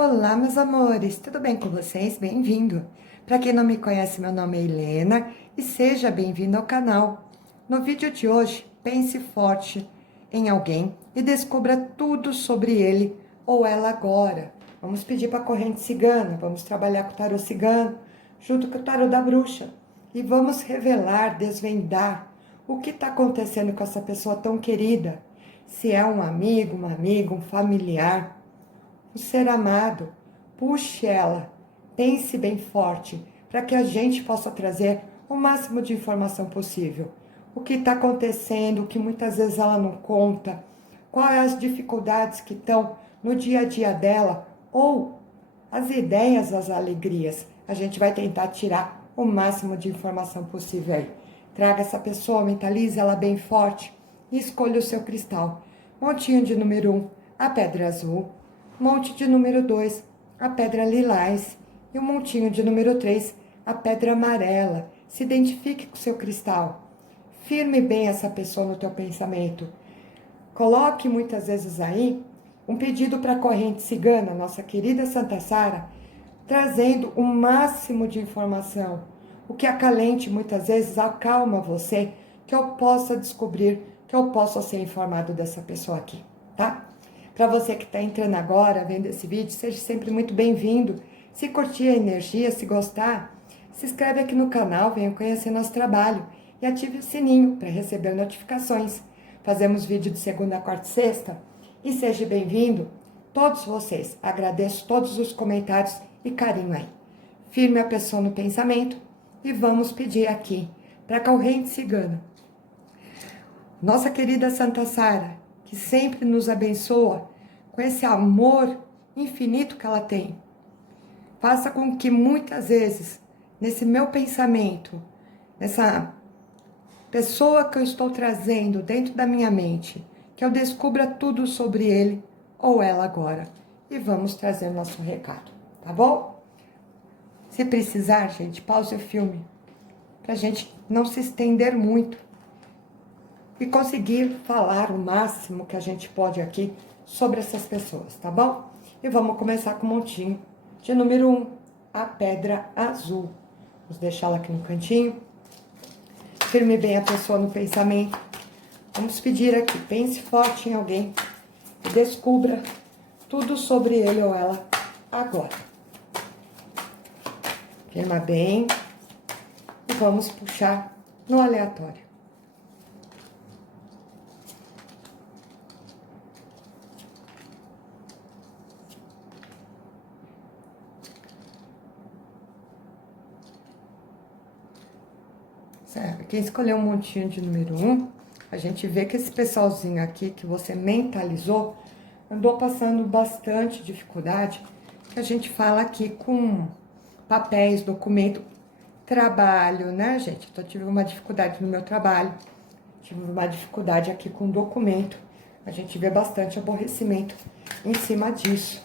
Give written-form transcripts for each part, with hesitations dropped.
Olá, meus amores, tudo bem com vocês? Bem-vindo! Para quem não me conhece, meu nome é Helena e seja bem-vindo ao canal. No vídeo de hoje, pense forte em alguém e descubra tudo sobre ele ou ela agora. Vamos pedir para a corrente cigana, vamos trabalhar com o tarô cigano, junto com o tarô da bruxa. E vamos revelar, desvendar o que está acontecendo com essa pessoa tão querida. Se é um amigo, uma amiga, um familiar, o ser amado. Puxe ela, pense bem forte, para que a gente possa trazer o máximo de informação possível. O que está acontecendo, o que muitas vezes ela não conta, quais as dificuldades que estão no dia a dia dela, ou as ideias, as alegrias. A gente vai tentar tirar o máximo de informação possível aí. Traga essa pessoa, mentalize ela bem forte e escolha o seu cristal. Montinho de número 1, a pedra azul. Monte de número 2, a pedra lilás. E o montinho de número 3, a pedra amarela. Se identifique com o seu cristal. Firme bem essa pessoa no teu pensamento. Coloque muitas vezes aí um pedido para a corrente cigana, nossa querida Santa Sara, trazendo o máximo de informação. O que acalente muitas vezes acalma você, que eu possa descobrir, que eu possa ser informado dessa pessoa aqui, tá? Para você que está entrando agora, vendo esse vídeo, seja sempre muito bem-vindo. Se curtir a energia, se gostar, se inscreve aqui no canal, venha conhecer nosso trabalho e ative o sininho para receber notificações. Fazemos vídeo de segunda, quarta e sexta. E seja bem-vindo, todos vocês. Agradeço todos os comentários e carinho aí. Firme a pessoa no pensamento e vamos pedir aqui para a corrente cigana. Nossa querida Santa Sara, que sempre nos abençoa com esse amor infinito que ela tem. Faça com que muitas vezes, nesse meu pensamento, nessa pessoa que eu estou trazendo dentro da minha mente, que eu descubra tudo sobre ele ou ela agora. E vamos trazer nosso recado, tá bom? Se precisar, gente, pause o filme, pra gente não se estender muito e conseguir falar o máximo que a gente pode aqui sobre essas pessoas, tá bom? E vamos começar com o montinho de número 1, a pedra azul. Vamos deixá-la aqui no cantinho. Firme bem a pessoa no pensamento. Vamos pedir aqui, pense forte em alguém e descubra tudo sobre ele ou ela agora. Firma bem e vamos puxar no aleatório. Certo. Quem escolheu um montinho de número 1, a gente vê que esse pessoalzinho aqui que você mentalizou andou passando bastante dificuldade, que a gente fala aqui com papéis, documento, trabalho, né, gente? Então, eu tive uma dificuldade no meu trabalho, tive uma dificuldade aqui com documento. A gente vê bastante aborrecimento em cima disso.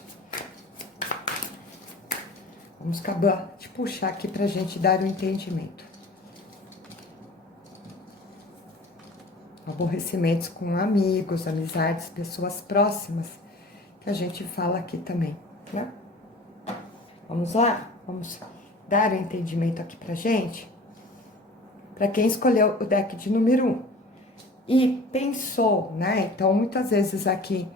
Vamos acabar de puxar aqui pra gente dar o entendimento. Aborrecimentos com amigos, amizades, pessoas próximas, que a gente fala aqui também, né? Vamos lá? Vamos dar o entendimento aqui pra gente? Para quem escolheu o deck de número 1 e pensou, né? Então, muitas vezes aqui,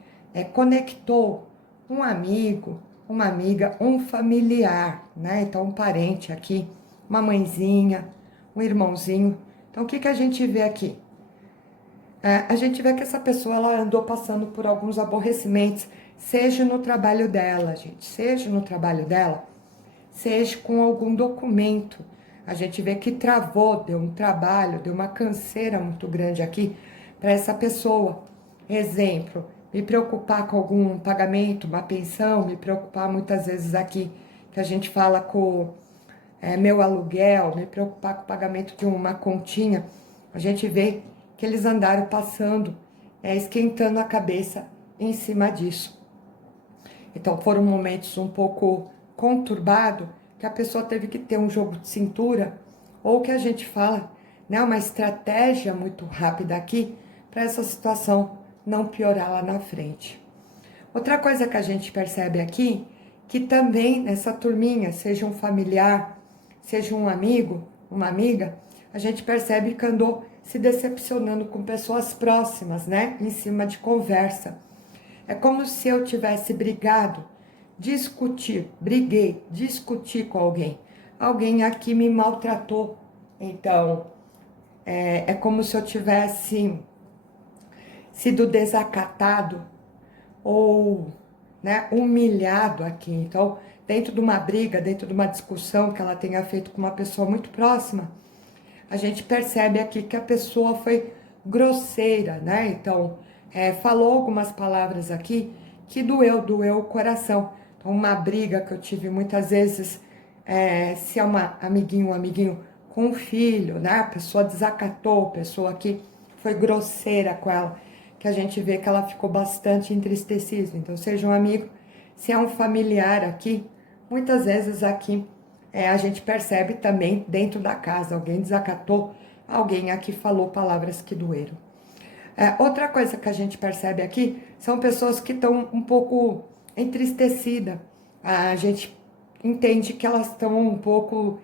conectou um amigo, uma amiga, um familiar, né? Então, um parente aqui, uma mãezinha, um irmãozinho. Então, o que que a gente vê aqui? A gente vê que essa pessoa ela andou passando por alguns aborrecimentos, seja no trabalho dela, gente, seja no trabalho dela, seja com algum documento. A gente vê que travou, deu um trabalho, deu uma canseira muito grande aqui para essa pessoa. Exemplo, me preocupar com algum pagamento, uma pensão, me preocupar muitas vezes aqui, que a gente fala com meu aluguel, me preocupar com o pagamento de uma continha. A gente vê que eles andaram passando, esquentando a cabeça em cima disso. Então, foram momentos um pouco conturbados, que a pessoa teve que ter um jogo de cintura, ou que a gente fala, né, uma estratégia muito rápida aqui, para essa situação não piorar lá na frente. Outra coisa que a gente percebe aqui, que também nessa turminha, seja um familiar, seja um amigo, uma amiga, a gente percebe que andou se decepcionando com pessoas próximas, né? Em cima de conversa. É como se eu tivesse brigado, discuti com alguém. Alguém aqui me maltratou. Então, é como se eu tivesse sido desacatado ou, né, humilhado aqui. Então, dentro de uma briga, dentro de uma discussão que ela tenha feito com uma pessoa muito próxima, a gente percebe aqui que a pessoa foi grosseira, né? Então, falou algumas palavras aqui que doeu o coração. Então, uma briga que eu tive muitas vezes, se é um amiguinho com um filho, né? A pessoa desacatou, a pessoa que foi grosseira com ela, que a gente vê que ela ficou bastante entristecida. Então, seja um amigo, se é um familiar aqui, muitas vezes aqui a gente percebe também dentro da casa, alguém desacatou, alguém aqui falou palavras que doeram. Outra coisa que a gente percebe aqui são pessoas que estão um pouco entristecidas. A gente entende que elas estão um pouco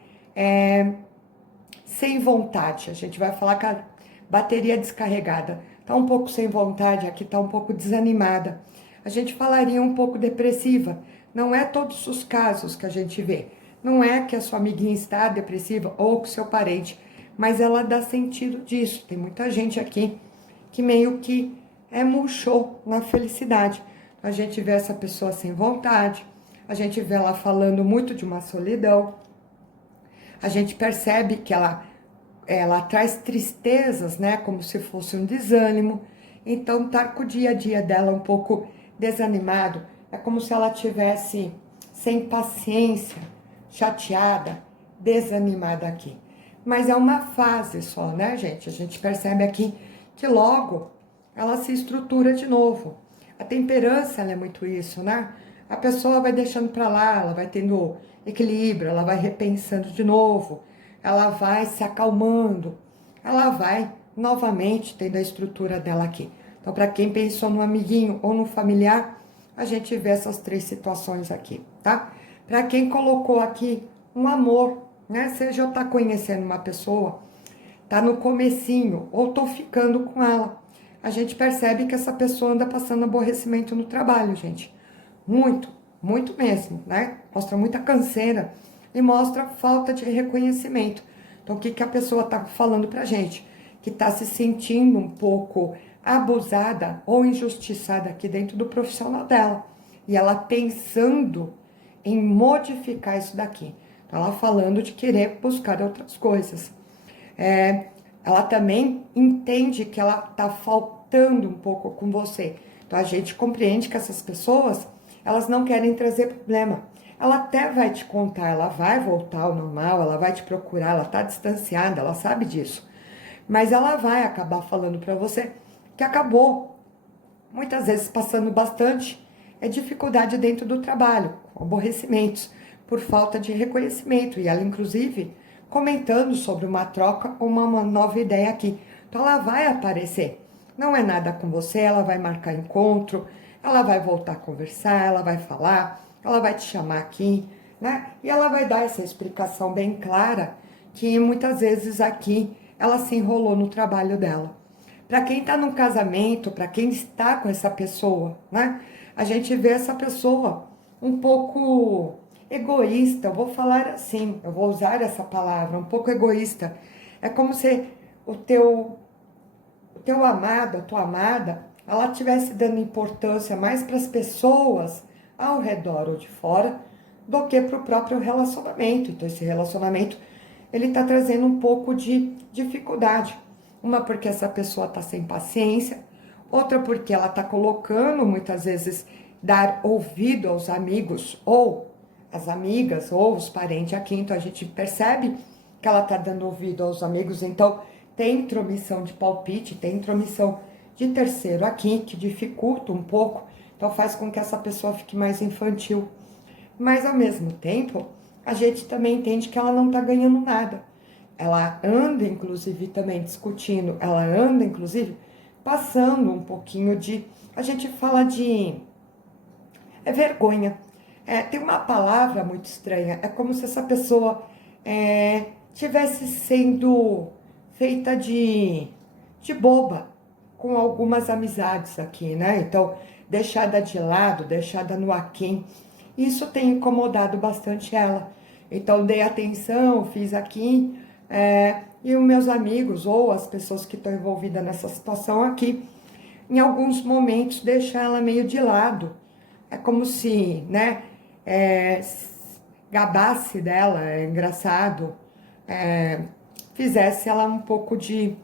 sem vontade. A gente vai falar que a bateria descarregada está um pouco sem vontade, aqui está um pouco desanimada. A gente falaria um pouco depressiva. Não é todos os casos que a gente vê. Não é que a sua amiguinha está depressiva ou que o seu parente, mas ela dá sentido disso. Tem muita gente aqui que meio que murchou na felicidade. A gente vê essa pessoa sem vontade, a gente vê ela falando muito de uma solidão, a gente percebe que ela traz tristezas, né, como se fosse um desânimo. Então, tá com o dia a dia dela um pouco desanimado, é como se ela tivesse sem paciência, chateada, desanimada aqui. Mas é uma fase só, né, gente? A gente percebe aqui que logo ela se estrutura de novo. A temperança, ela é muito isso, né? A pessoa vai deixando para lá, ela vai tendo equilíbrio, ela vai repensando de novo, ela vai se acalmando, ela vai novamente tendo a estrutura dela aqui. Então, para quem pensou no amiguinho ou no familiar, a gente vê essas três situações aqui, tá? Para quem colocou aqui um amor, né? Seja eu tá conhecendo uma pessoa, tá no comecinho, ou tô ficando com ela. A gente percebe que essa pessoa anda passando aborrecimento no trabalho, gente. Muito, muito mesmo, né? Mostra muita canseira e mostra falta de reconhecimento. Então, o que a pessoa tá falando pra gente? Que tá se sentindo um pouco abusada ou injustiçada aqui dentro do profissional dela. E ela pensando em modificar isso daqui. Então, ela falando de querer buscar outras coisas. Ela também entende que ela tá faltando um pouco com você. Então, a gente compreende que essas pessoas, elas não querem trazer problema. Ela até vai te contar, ela vai voltar ao normal, ela vai te procurar, ela tá distanciada, ela sabe disso. Mas ela vai acabar falando para você que acabou, muitas vezes passando bastante dificuldade dentro do trabalho, aborrecimentos, por falta de reconhecimento. E ela, inclusive, comentando sobre uma troca ou uma nova ideia aqui. Então, ela vai aparecer. Não é nada com você, ela vai marcar encontro, ela vai voltar a conversar, ela vai falar, ela vai te chamar aqui, né? E ela vai dar essa explicação bem clara que muitas vezes aqui ela se enrolou no trabalho dela. Para quem está num casamento, para quem está com essa pessoa, né? A gente vê essa pessoa um pouco egoísta, eu vou falar assim, eu vou usar essa palavra, um pouco egoísta. É como se o teu amado, a tua amada, ela estivesse dando importância mais para as pessoas ao redor ou de fora do que para o próprio relacionamento. Então, esse relacionamento, ele está trazendo um pouco de dificuldade. Uma porque essa pessoa está sem paciência, outra porque ela está colocando, muitas vezes, dar ouvido aos amigos ou as amigas ou os parentes aqui. Então, a gente percebe que ela está dando ouvido aos amigos. Então, tem intromissão de palpite, tem intromissão de terceiro aqui, que dificulta um pouco. Então, faz com que essa pessoa fique mais infantil. Mas, ao mesmo tempo, a gente também entende que ela não está ganhando nada. Ela anda, inclusive, também discutindo, ela anda, inclusive, passando um pouquinho de... A gente fala de vergonha. Tem uma palavra muito estranha, é como se essa pessoa tivesse sendo feita de boba com algumas amizades aqui, né? Então, deixada de lado, deixada no aquém. Isso tem incomodado bastante ela. Então, dei atenção, fiz aqui, e os meus amigos ou as pessoas que estão envolvidas nessa situação aqui, em alguns momentos deixam ela meio de lado. É como se, né, gabasse dela, é engraçado, fizesse ela um pouco de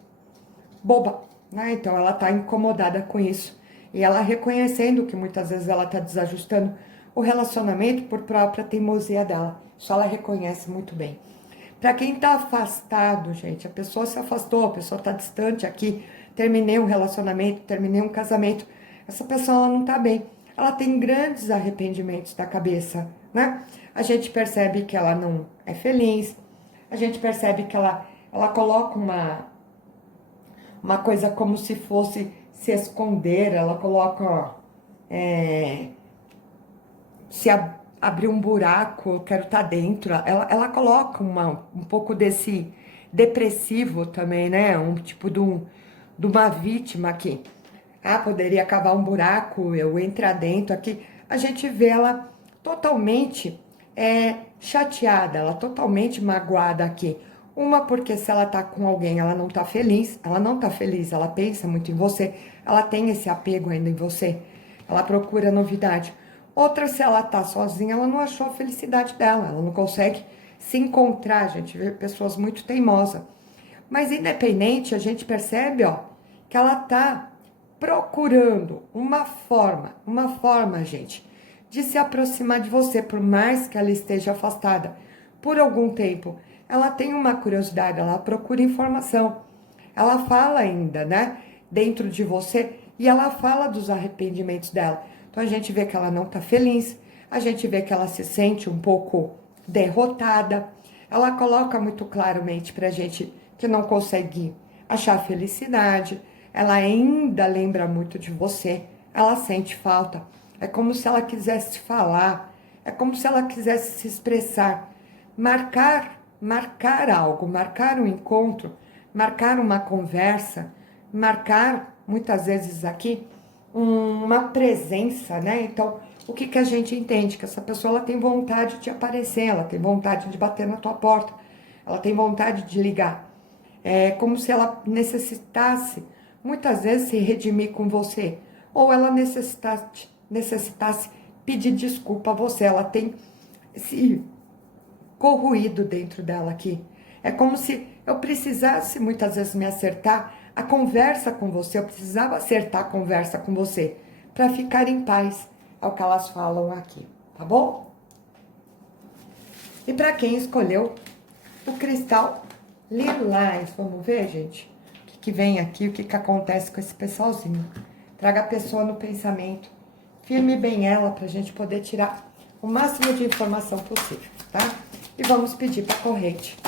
boba, né? Então ela tá incomodada com isso. E ela reconhecendo que muitas vezes ela tá desajustando o relacionamento por própria teimosia dela. Isso ela reconhece muito bem. Para quem tá afastado, gente, a pessoa se afastou, a pessoa tá distante aqui, terminei um relacionamento, terminei um casamento, essa pessoa ela não tá bem. Ela tem grandes arrependimentos da cabeça, né? A gente percebe que ela não é feliz, a gente percebe que ela coloca uma coisa como se fosse se esconder, ela coloca, ó, se abrir um buraco, eu quero estar dentro. Ela coloca um pouco desse depressivo também, né? Um tipo de uma vítima aqui. Ah, poderia cavar um buraco, eu entrar dentro aqui. A gente vê ela totalmente chateada, ela totalmente magoada aqui. Uma, porque se ela tá com alguém, ela não tá feliz. Ela não tá feliz, ela pensa muito em você. Ela tem esse apego ainda em você. Ela procura novidade. Outra, se ela tá sozinha, ela não achou a felicidade dela. Ela não consegue se encontrar. A gente vê pessoas muito teimosas. Mas independente, a gente percebe, ó, que ela tá procurando uma forma, gente, de se aproximar de você, por mais que ela esteja afastada por algum tempo. Ela tem uma curiosidade, ela procura informação. Ela fala ainda, né, dentro de você, e ela fala dos arrependimentos dela. Então a gente vê que ela não tá feliz, a gente vê que ela se sente um pouco derrotada. Ela coloca muito claramente pra gente que não consegue achar felicidade. Ela ainda lembra muito de você, ela sente falta. É como se ela quisesse falar, é como se ela quisesse se expressar, marcar algo, marcar um encontro, marcar uma conversa, marcar, muitas vezes aqui, uma presença, né? Então, o que a gente entende? Que essa pessoa ela tem vontade de aparecer, ela tem vontade de bater na tua porta, ela tem vontade de ligar. É como se ela necessitasse, muitas vezes, se redimir com você, ou ela necessitasse pedir desculpa a você. Ela tem esse corroído dentro dela aqui. É como se eu precisasse muitas vezes me acertar a conversa com você, eu precisava acertar a conversa com você para ficar em paz, ao que elas falam aqui, tá bom? E para quem escolheu o cristal lilás, vamos ver, gente, o que vem aqui, o que acontece com esse pessoalzinho. Traga a pessoa no pensamento, firme bem ela para a gente poder tirar o máximo de informação possível, tá? E vamos pedir para a corrente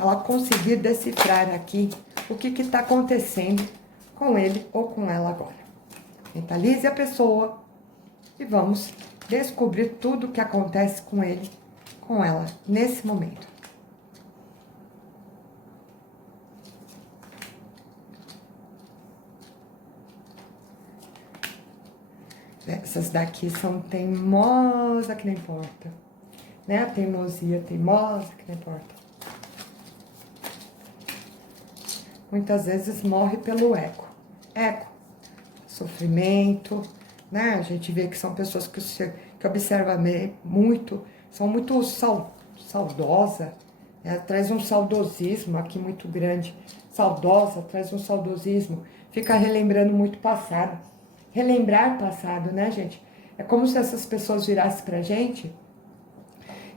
ela conseguir decifrar aqui o que está acontecendo com ele ou com ela agora. Mentalize a pessoa e vamos descobrir tudo o que acontece com ele, com ela, nesse momento. Essas daqui são teimosas que nem porta, né? A teimosia teimosa que nem porta. Muitas vezes morre pelo ego. Ego, sofrimento, né? A gente vê que são pessoas que observam muito, são muito saudosas, né? Traz um saudosismo aqui muito grande. Saudosa, traz um saudosismo, fica relembrando muito passado. Relembrar passado, né, gente? É como se essas pessoas virassem pra gente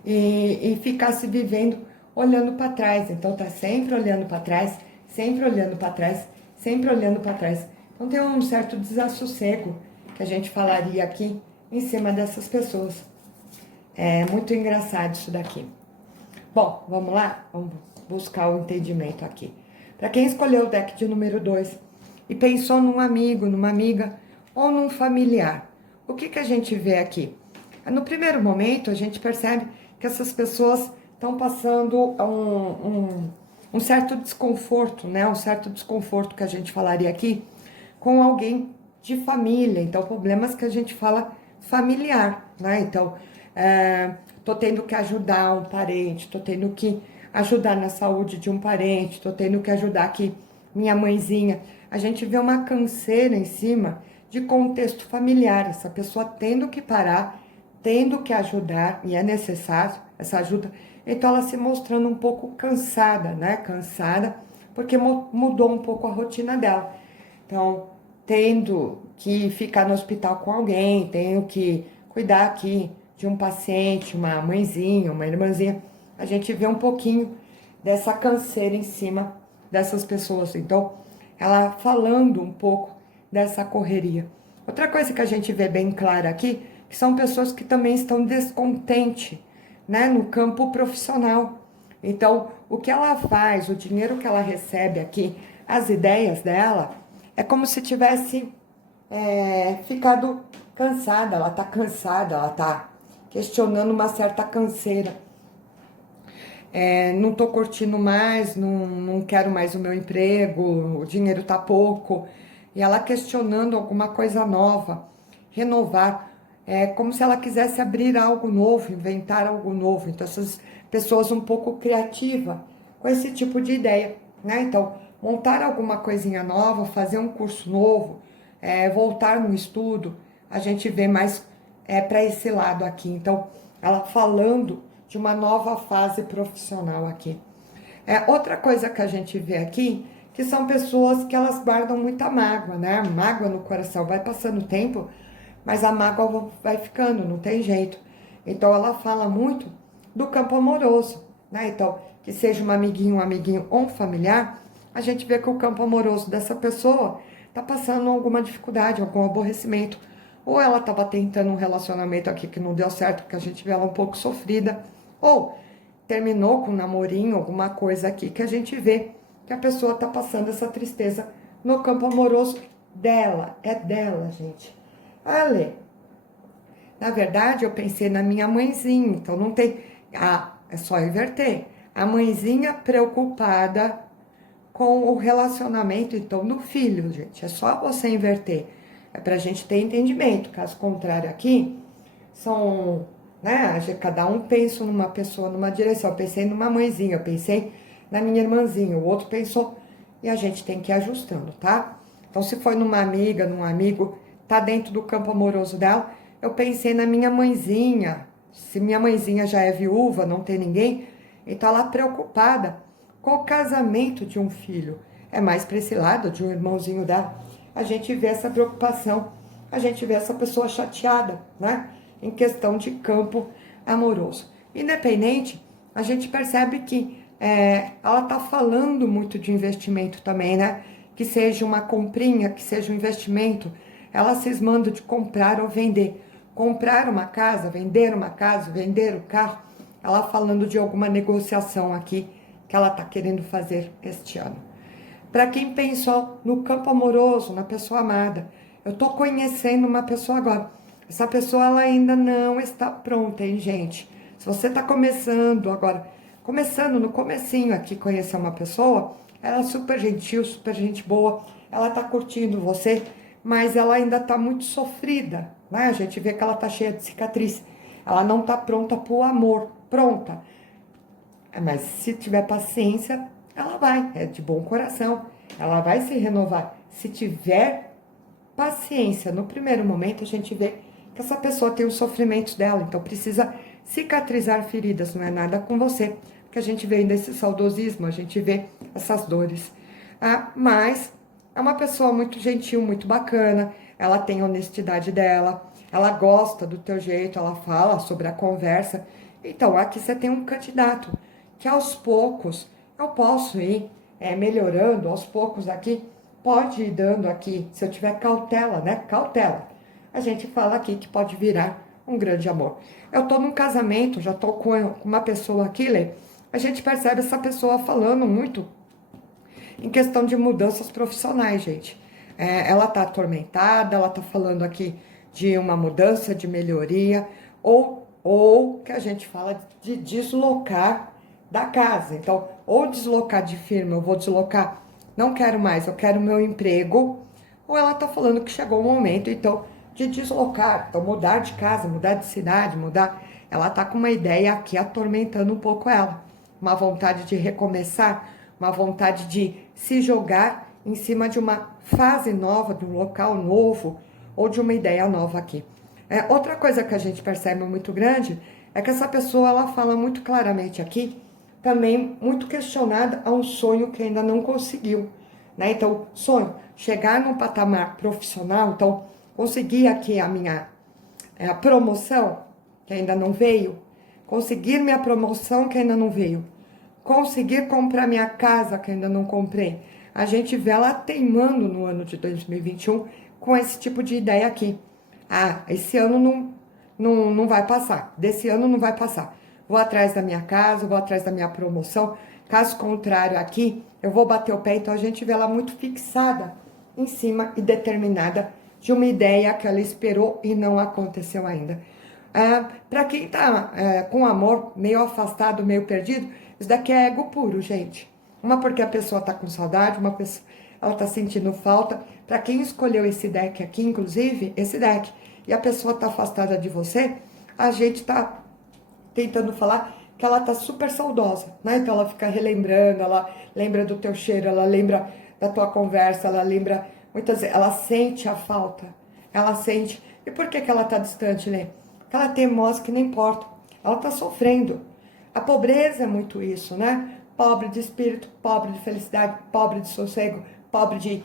e ficasse vivendo olhando para trás. Então tá sempre olhando para trás, sempre olhando para trás, sempre olhando para trás. Então tem um certo desassossego que a gente falaria aqui em cima dessas pessoas. É muito engraçado isso daqui. Bom, vamos lá? Vamos buscar o entendimento aqui. Para quem escolheu o deck de número 2 e pensou num amigo, numa amiga ou num familiar, o que a gente vê aqui? No primeiro momento, a gente percebe que essas pessoas estão passando um certo desconforto, né? Um certo desconforto que a gente falaria aqui com alguém de família. Então, problemas que a gente fala familiar, né? Então, tô tendo que ajudar um parente, tô tendo que ajudar na saúde de um parente, tô tendo que ajudar aqui minha mãezinha. A gente vê uma canseira em cima de contexto familiar, essa pessoa tendo que parar, tendo que ajudar, e é necessário essa ajuda, então ela se mostrando um pouco cansada, né? Cansada, porque mudou um pouco a rotina dela. Então, tendo que ficar no hospital com alguém, tenho que cuidar aqui de um paciente, uma mãezinha, uma irmãzinha, a gente vê um pouquinho dessa canseira em cima dessas pessoas. Então, ela falando um pouco dessa correria. Outra coisa que a gente vê bem clara aqui, que são pessoas que também estão descontentes, né, no campo profissional. Então, o que ela faz, o dinheiro que ela recebe aqui, as ideias dela, é como se tivesse ficado cansada, ela está cansada, ela está questionando uma certa canseira. Não estou curtindo mais, não quero mais o meu emprego, o dinheiro está pouco. E ela questionando alguma coisa nova, renovar. É como se ela quisesse abrir algo novo, inventar algo novo. Então, essas pessoas um pouco criativas com esse tipo de ideia, né? Então, montar alguma coisinha nova, fazer um curso novo, voltar no estudo, a gente vê mais para esse lado aqui. Então, ela falando de uma nova fase profissional aqui. Outra coisa que a gente vê aqui, que são pessoas que elas guardam muita mágoa, né? Mágoa no coração, vai passando o tempo, mas a mágoa vai ficando, não tem jeito. Então ela fala muito do campo amoroso, né? Então, que seja um amiguinho ou um familiar, a gente vê que o campo amoroso dessa pessoa tá passando alguma dificuldade, algum aborrecimento. Ou ela estava tentando um relacionamento aqui que não deu certo, porque a gente vê ela um pouco sofrida. Ou terminou com um namorinho, alguma coisa aqui que a gente vê que a pessoa tá passando essa tristeza no campo amoroso dela. É dela, gente. Ale, na verdade eu pensei na minha mãezinha, então não tem. É só inverter. A mãezinha preocupada com o relacionamento, então, do filho, gente. É só você inverter. É pra gente ter entendimento. Caso contrário, aqui, são, né? Cada um pensa numa pessoa, numa direção. Eu pensei numa mãezinha, eu pensei na minha irmãzinha, o outro pensou. E a gente tem que ir ajustando, tá? Então, se foi numa amiga, num amigo, tá dentro do campo amoroso dela, eu pensei na minha mãezinha. Se minha mãezinha já é viúva, não tem ninguém, então ela preocupada com o casamento de um filho. É mais para esse lado, de um irmãozinho dela. A gente vê essa preocupação, a gente vê essa pessoa chateada, né? Em questão de campo amoroso. Independente, a gente percebe que ela está falando muito de investimento também, né? Que seja uma comprinha, que seja um investimento. Ela cismando de comprar ou vender. Comprar uma casa, vender o carro. Ela falando de alguma negociação aqui que ela está querendo fazer este ano. Para quem pensou no campo amoroso, na pessoa amada, eu estou conhecendo uma pessoa agora. Essa pessoa ela ainda não está pronta, hein, gente? Se você está começando agora, começando no comecinho aqui, conhecer uma pessoa, ela é super gentil, super gente boa, ela está curtindo você, mas ela ainda está muito sofrida, né? A gente vê que ela está cheia de cicatriz. Ela não está pronta para o amor, pronta. Mas se tiver paciência, ela vai, é de bom coração, ela vai se renovar. Se tiver paciência, no primeiro momento a gente vê que essa pessoa tem os sofrimentos dela, então precisa cicatrizar feridas, não é nada com você, porque a gente vê ainda esse saudosismo, a gente vê essas dores. Mas é uma pessoa muito gentil, muito bacana, ela tem a honestidade dela, ela gosta do teu jeito, ela fala sobre a conversa. Então, aqui você tem um candidato que aos poucos eu posso ir melhorando, aos poucos aqui, pode ir dando aqui, se eu tiver cautela, né? Cautela. A gente fala aqui que pode virar um grande amor. Eu tô num casamento, já tô com uma pessoa aqui, Lê, a gente percebe essa pessoa falando muito em questão de mudanças profissionais, gente. Ela tá atormentada, ela tá falando aqui de uma mudança, de melhoria, ou que a gente fala de deslocar da casa. Então, ou deslocar de firma, eu vou deslocar, não quero mais, eu quero meu emprego, ou ela tá falando que chegou o momento, então, de deslocar, então mudar de casa, mudar de cidade, mudar. Ela tá com uma ideia aqui atormentando um pouco ela, uma vontade de recomeçar, uma vontade de se jogar em cima de uma fase nova, de um local novo, ou de uma ideia nova aqui. Outra coisa que a gente percebe muito grande é que essa pessoa, ela fala muito claramente aqui, também muito questionada a um sonho que ainda não conseguiu, né? Então, sonho, chegar num patamar profissional, então, conseguir aqui a promoção, que ainda não veio, conseguir minha promoção, que ainda não veio, conseguir comprar minha casa, que ainda não comprei. A gente vê ela teimando no ano de 2021 com esse tipo de ideia aqui. Ah, esse ano não vai passar, desse ano não vai passar. Vou atrás da minha casa, vou atrás da minha promoção. Caso contrário, aqui eu vou bater o pé. Então a gente vê ela muito fixada em cima e determinada de uma ideia que ela esperou e não aconteceu ainda. Para quem está com amor meio afastado, meio perdido, isso daqui é ego puro, gente. Uma porque a pessoa está com saudade, uma pessoa ela está sentindo falta. Para quem escolheu esse deck aqui, inclusive, esse deck, e a pessoa está afastada de você, a gente está tentando falar que ela tá super saudosa, né? Então ela fica relembrando, ela lembra do teu cheiro, ela lembra da tua conversa, ela lembra muitas vezes, ela sente a falta, ela sente. E por que que ela tá distante, né? Porque ela é teimosa que não importa, ela tá sofrendo. A pobreza é muito isso, né? Pobre de espírito, pobre de felicidade, pobre de sossego, pobre de,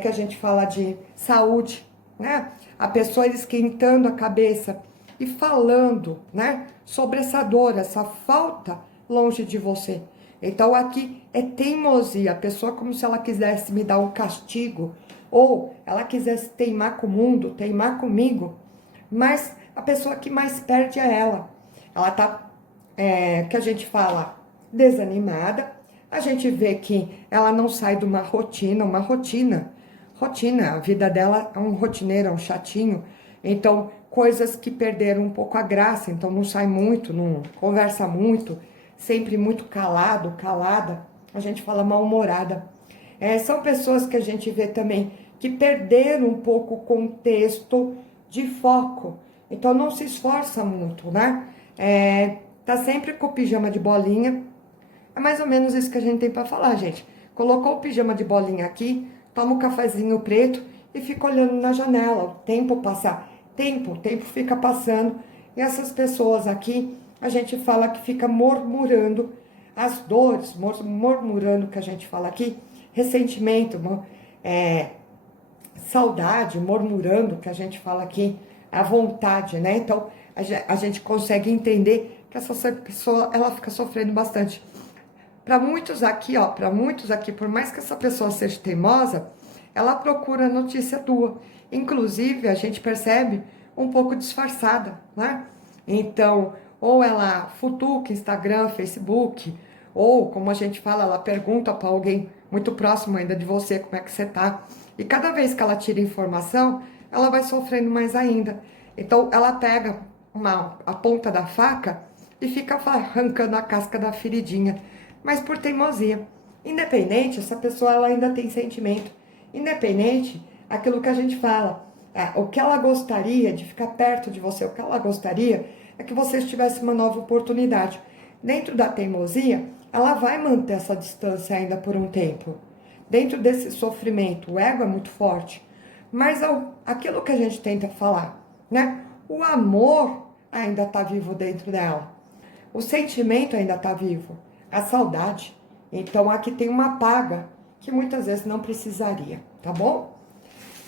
que a gente fala de saúde, né? A pessoa esquentando a cabeça e falando, né, sobre essa dor, essa falta longe de você. Então aqui é teimosia, a pessoa como se ela quisesse me dar um castigo, ou ela quisesse teimar com o mundo, teimar comigo, mas a pessoa que mais perde é ela. Ela tá, que a gente fala, desanimada, a gente vê que ela não sai de uma rotina, a vida dela é um rotineiro, é um chatinho, então coisas que perderam um pouco a graça, então não sai muito, não conversa muito, sempre muito calado, calada, a gente fala mal-humorada. São pessoas que a gente vê também que perderam um pouco o contexto de foco, então não se esforça muito, né? Tá sempre com o pijama de bolinha, é mais ou menos isso que a gente tem para falar, gente. Colocou o pijama de bolinha aqui, toma um cafezinho preto e fica olhando na janela. O tempo passar. O tempo fica passando. E essas pessoas aqui, a gente fala que fica murmurando as dores, murmurando que a gente fala aqui, ressentimento, saudade, murmurando que a gente fala aqui, a vontade, né? Então, a gente consegue entender que essa pessoa, ela fica sofrendo bastante. Para muitos aqui, ó, para muitos aqui, por mais que essa pessoa seja teimosa, ela procura notícia tua. Inclusive, a gente percebe um pouco disfarçada, né? Então, ou ela futuca Instagram, Facebook, ou, como a gente fala, ela pergunta para alguém muito próximo ainda de você como é que você tá. E cada vez que ela tira informação, ela vai sofrendo mais ainda. Então, ela pega a ponta da faca e fica arrancando a casca da feridinha, mas por teimosia. Independente, essa pessoa ela ainda tem sentimento. Independente, aquilo que a gente fala, o que ela gostaria de ficar perto de você, o que ela gostaria é que você tivesse uma nova oportunidade. Dentro da teimosia, ela vai manter essa distância ainda por um tempo. Dentro desse sofrimento, o ego é muito forte. Mas aquilo que a gente tenta falar, né? O amor ainda está vivo dentro dela. O sentimento ainda está vivo. A saudade. Então aqui tem uma paga que muitas vezes não precisaria, tá bom?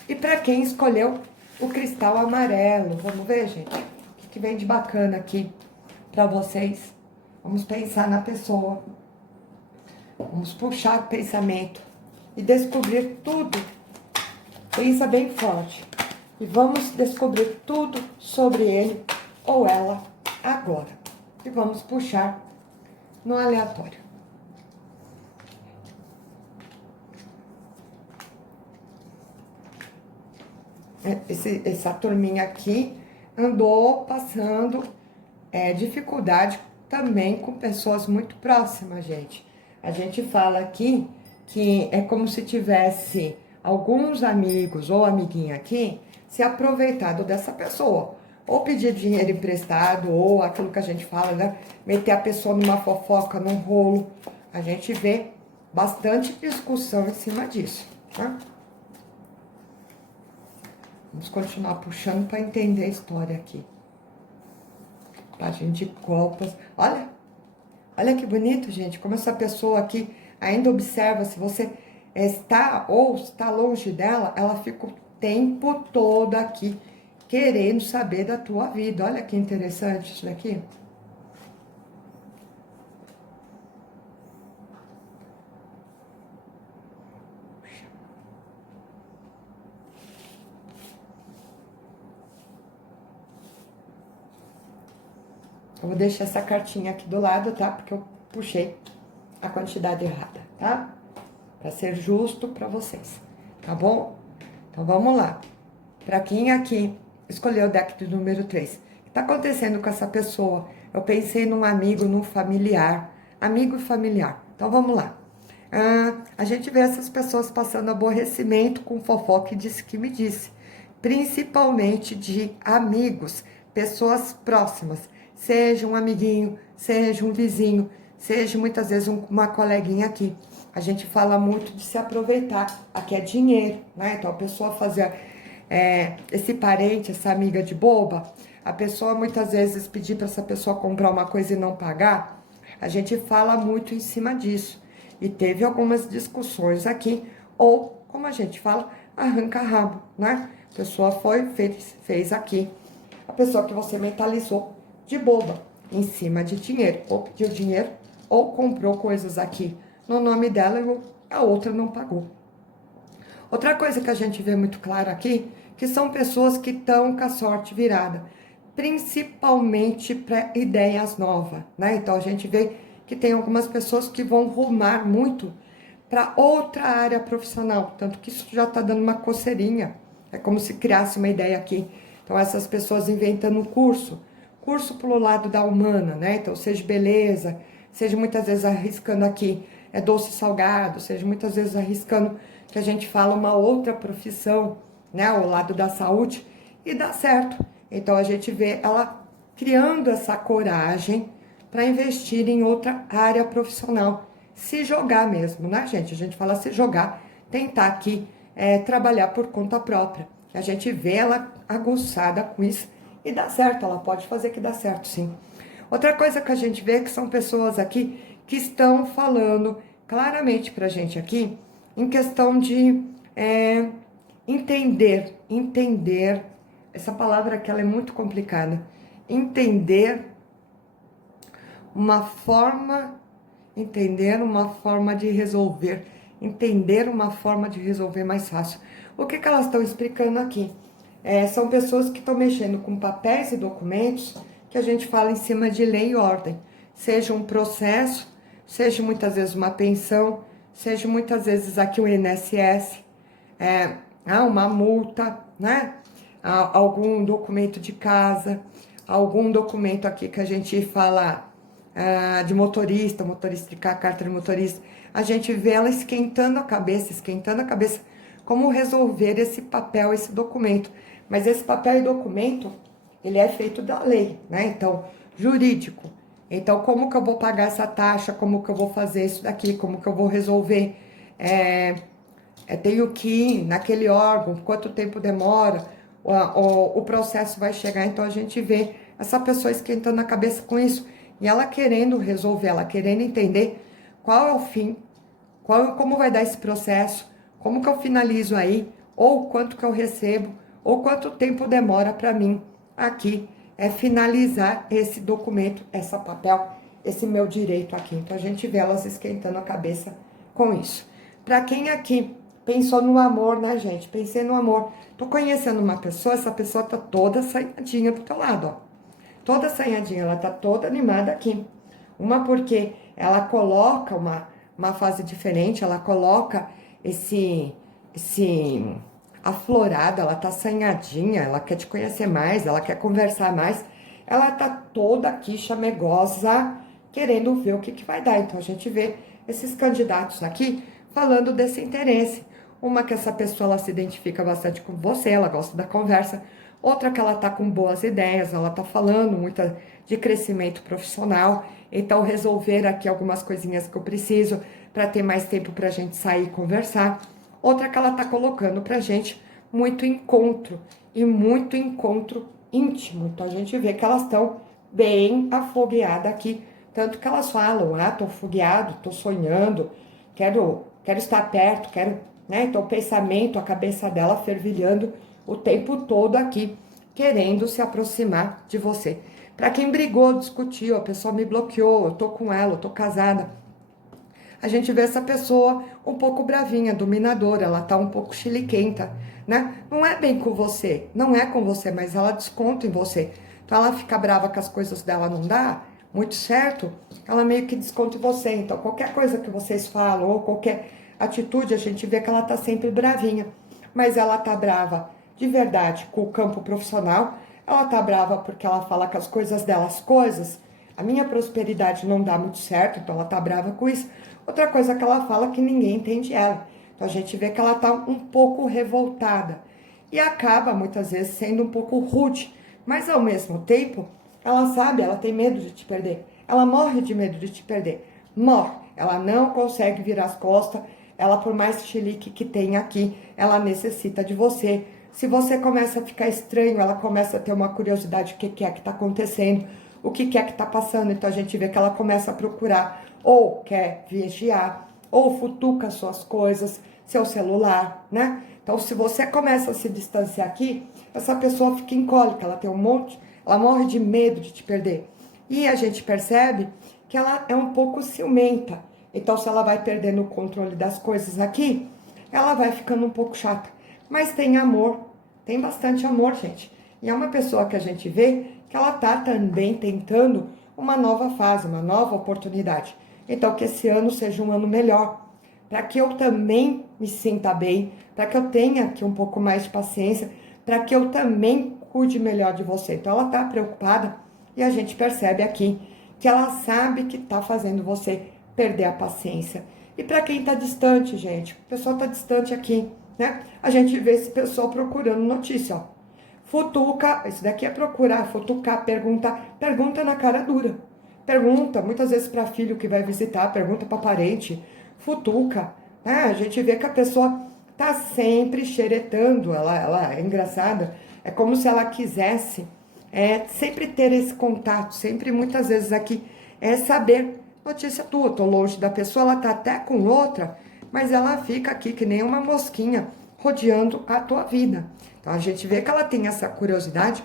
E para quem escolheu o cristal amarelo, vamos ver, gente? O que vem de bacana aqui para vocês? Vamos pensar na pessoa. Vamos puxar o pensamento e descobrir tudo. Pensa bem forte. E vamos descobrir tudo sobre ele ou ela agora. E vamos puxar no aleatório. Essa turminha aqui, andou passando dificuldade também com pessoas muito próximas, gente. A gente fala aqui que é como se tivesse alguns amigos ou amiguinha aqui se aproveitado dessa pessoa. Ou pedir dinheiro emprestado, ou aquilo que a gente fala, né? Meter a pessoa numa fofoca, num rolo. A gente vê bastante discussão em cima disso, tá? Vamos continuar puxando para entender a história aqui. Página de copas. Olha que bonito, gente. Como essa pessoa aqui ainda observa se você está ou está longe dela, ela fica o tempo todo aqui querendo saber da tua vida. Olha que interessante isso daqui. Eu vou deixar essa cartinha aqui do lado, tá? Porque eu puxei a quantidade errada, tá? Para ser justo para vocês, tá bom? Então vamos lá. Para quem aqui escolheu o deck do número 3, o que tá acontecendo com essa pessoa? Eu pensei num amigo, num familiar, amigo e familiar. Então vamos lá. A gente vê essas pessoas passando aborrecimento com fofoca e disse que me disse, principalmente de amigos, pessoas próximas, seja um amiguinho, seja um vizinho, seja muitas vezes uma coleguinha aqui. A gente fala muito de se aproveitar, aqui é dinheiro, né? Então a pessoa fazer esse parente, essa amiga de boba, a pessoa muitas vezes pedir para essa pessoa comprar uma coisa e não pagar, a gente fala muito em cima disso. E teve algumas discussões aqui, ou, como a gente fala, arranca rabo, né? A pessoa fez aqui. A pessoa que você mentalizou de boba, em cima de dinheiro. Ou pediu dinheiro, ou comprou coisas aqui no nome dela e a outra não pagou. Outra coisa que a gente vê muito claro aqui, que são pessoas que estão com a sorte virada, principalmente para ideias novas, né? Então a gente vê que tem algumas pessoas que vão rumar muito para outra área profissional, tanto que isso já está dando uma coceirinha, é como se criasse uma ideia aqui. Então essas pessoas inventando um curso pelo lado da humana, né? Então seja beleza, seja muitas vezes arriscando aqui doce salgado, seja muitas vezes arriscando que a gente fala uma outra profissão, né? Ao lado da saúde e dá certo. Então a gente vê ela criando essa coragem para investir em outra área profissional. Se jogar mesmo, né, gente? A gente fala se jogar, tentar aqui trabalhar por conta própria. A gente vê ela aguçada com isso e dá certo, ela pode fazer que dá certo, sim. Outra coisa que a gente vê é que são pessoas aqui que estão falando claramente pra gente aqui em questão de entender, essa palavra que ela é muito complicada, entender uma forma de resolver, entender uma forma de resolver mais fácil. O que elas estão explicando aqui? São pessoas que estão mexendo com papéis e documentos que a gente fala em cima de lei e ordem. Seja um processo, seja muitas vezes uma pensão, seja muitas vezes aqui um INSS, uma multa, né? Algum documento de casa, algum documento aqui que a gente fala de motorista de carta de motorista. A gente vê ela esquentando a cabeça, como resolver esse papel, esse documento. Mas esse papel e documento, ele é feito da lei, né? Então, jurídico. Então, como que eu vou pagar essa taxa? Como que eu vou fazer isso daqui? Como que eu vou resolver? Tenho que ir naquele órgão, quanto tempo demora, o processo vai chegar. Então, a gente vê essa pessoa esquentando a cabeça com isso. E ela querendo resolver, ela querendo entender qual é o fim, como vai dar esse processo, como que eu finalizo aí, ou quanto que eu recebo, ou quanto tempo demora para mim aqui finalizar esse documento, esse papel, esse meu direito aqui. Então a gente vê elas esquentando a cabeça com isso. Para quem aqui pensou no amor, né, gente? Pensei no amor. Tô conhecendo uma pessoa, essa pessoa tá toda assanhadinha do teu lado, ó. Toda assanhadinha, ela tá toda animada aqui. Uma porque ela coloca uma fase diferente, ela coloca esse aflorada, ela tá assanhadinha, ela quer te conhecer mais, ela quer conversar mais. Ela tá toda aqui chamegosa, querendo ver o que que vai dar. Então a gente vê esses candidatos aqui falando desse interesse. Uma que essa pessoa ela se identifica bastante com você, ela gosta da conversa. Outra que ela tá com boas ideias, ela tá falando muito de crescimento profissional. Então resolver aqui algumas coisinhas que eu preciso para ter mais tempo pra gente sair e conversar. Outra que ela tá colocando pra gente muito encontro e muito encontro íntimo. Então a gente vê que elas estão bem afogueadas aqui. Tanto que elas falam, tô afogueado, tô sonhando, quero estar perto, quero, né? Então o pensamento, a cabeça dela fervilhando o tempo todo aqui, querendo se aproximar de você. Para quem brigou, discutiu, a pessoa me bloqueou, eu tô com ela, eu tô casada. A gente vê essa pessoa um pouco bravinha, dominadora, ela tá um pouco chiliquenta, né? Não é bem com você, não é com você, mas ela desconta em você. Então ela fica brava que as coisas dela não dá muito certo, ela meio que desconta em você. Então qualquer coisa que vocês falam ou qualquer atitude, a gente vê que ela tá sempre bravinha. Mas ela tá brava de verdade com o campo profissional, ela tá brava porque ela fala que as coisas dela, a minha prosperidade não dá muito certo, então ela tá brava com isso. Outra coisa que ela fala que ninguém entende ela. Então a gente vê que ela tá um pouco revoltada e acaba muitas vezes sendo um pouco rude, mas ao mesmo tempo, ela sabe, ela tem medo de te perder. Ela morre de medo de te perder. Morre. Ela não consegue virar as costas. Ela, por mais chilique que tenha aqui, ela necessita de você. Se você começa a ficar estranho, ela começa a ter uma curiosidade do que é que está acontecendo, o que é que está passando. Então a gente vê que ela começa a procurar, ou quer vigiar, ou futuca suas coisas, seu celular, né? Então se você começa a se distanciar aqui, essa pessoa fica em cólica, ela tem um monte, ela morre de medo de te perder. E a gente percebe que ela é um pouco ciumenta. Então se ela vai perdendo o controle das coisas aqui, ela vai ficando um pouco chata. Mas tem amor, tem bastante amor, gente. E é uma pessoa que a gente vê que ela tá também tentando uma nova fase, uma nova oportunidade. Então, que esse ano seja um ano melhor, para que eu também me sinta bem, para que eu tenha aqui um pouco mais de paciência, para que eu também cuide melhor de você. Então, ela tá preocupada e a gente percebe aqui que ela sabe que tá fazendo você perder a paciência. E para quem tá distante, gente, o pessoal tá distante aqui, né? A gente vê esse pessoal procurando notícia, ó. Futuca, isso daqui é procurar, futucar, perguntar, pergunta na cara dura. Pergunta, muitas vezes para filho que vai visitar, pergunta para parente, futuca, né? A gente vê que a pessoa tá sempre xeretando, ela é engraçada, é como se ela quisesse sempre ter esse contato, sempre muitas vezes aqui saber notícia tua, tô longe da pessoa, ela tá até com outra, mas ela fica aqui que nem uma mosquinha rodeando a tua vida. Então a gente vê que ela tem essa curiosidade,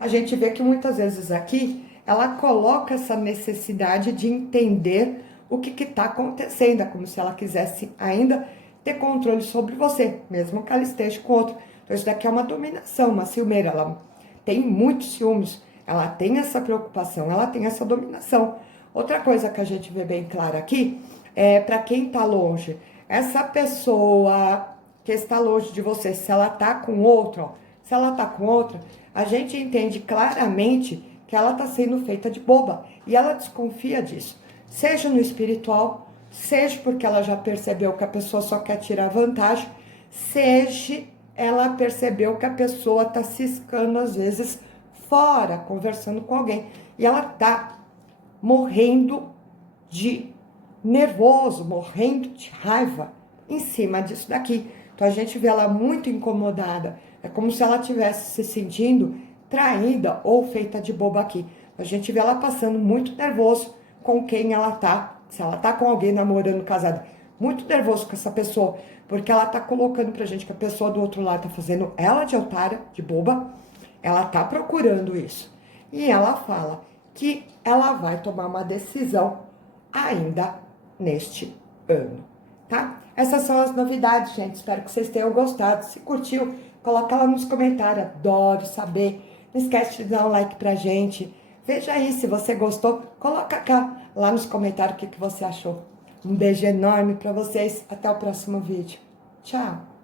a gente vê que muitas vezes aqui ela coloca essa necessidade de entender o que está acontecendo, é como se ela quisesse ainda ter controle sobre você, mesmo que ela esteja com outro. Então isso daqui é uma dominação, uma ciumeira, ela tem muitos ciúmes, ela tem essa preocupação, ela tem essa dominação. Outra coisa que a gente vê bem clara aqui é para quem está longe, essa pessoa que está longe de você, se ela tá com outro, ó, se ela tá com outra, a gente entende claramente que ela tá sendo feita de boba e ela desconfia disso, seja no espiritual, seja porque ela já percebeu que a pessoa só quer tirar vantagem, seja ela percebeu que a pessoa tá ciscando às vezes fora, conversando com alguém, e ela tá morrendo de nervoso, morrendo de raiva em cima disso daqui. Então a gente vê ela muito incomodada. É como se ela estivesse se sentindo traída ou feita de boba aqui. A gente vê ela passando muito nervoso com quem ela tá. Se ela tá com alguém namorando, casada, muito nervoso com essa pessoa, porque ela tá colocando pra gente que a pessoa do outro lado tá fazendo ela de otária, de boba. Ela tá procurando isso. E ela fala que ela vai tomar uma decisão ainda neste ano, tá? Essas são as novidades, gente. Espero que vocês tenham gostado. Se curtiu, coloca lá nos comentários. Adoro saber. Não esquece de dar um like pra gente. Veja aí se você gostou. Coloca cá, lá nos comentários o que você achou. Um beijo enorme pra vocês. Até o próximo vídeo. Tchau!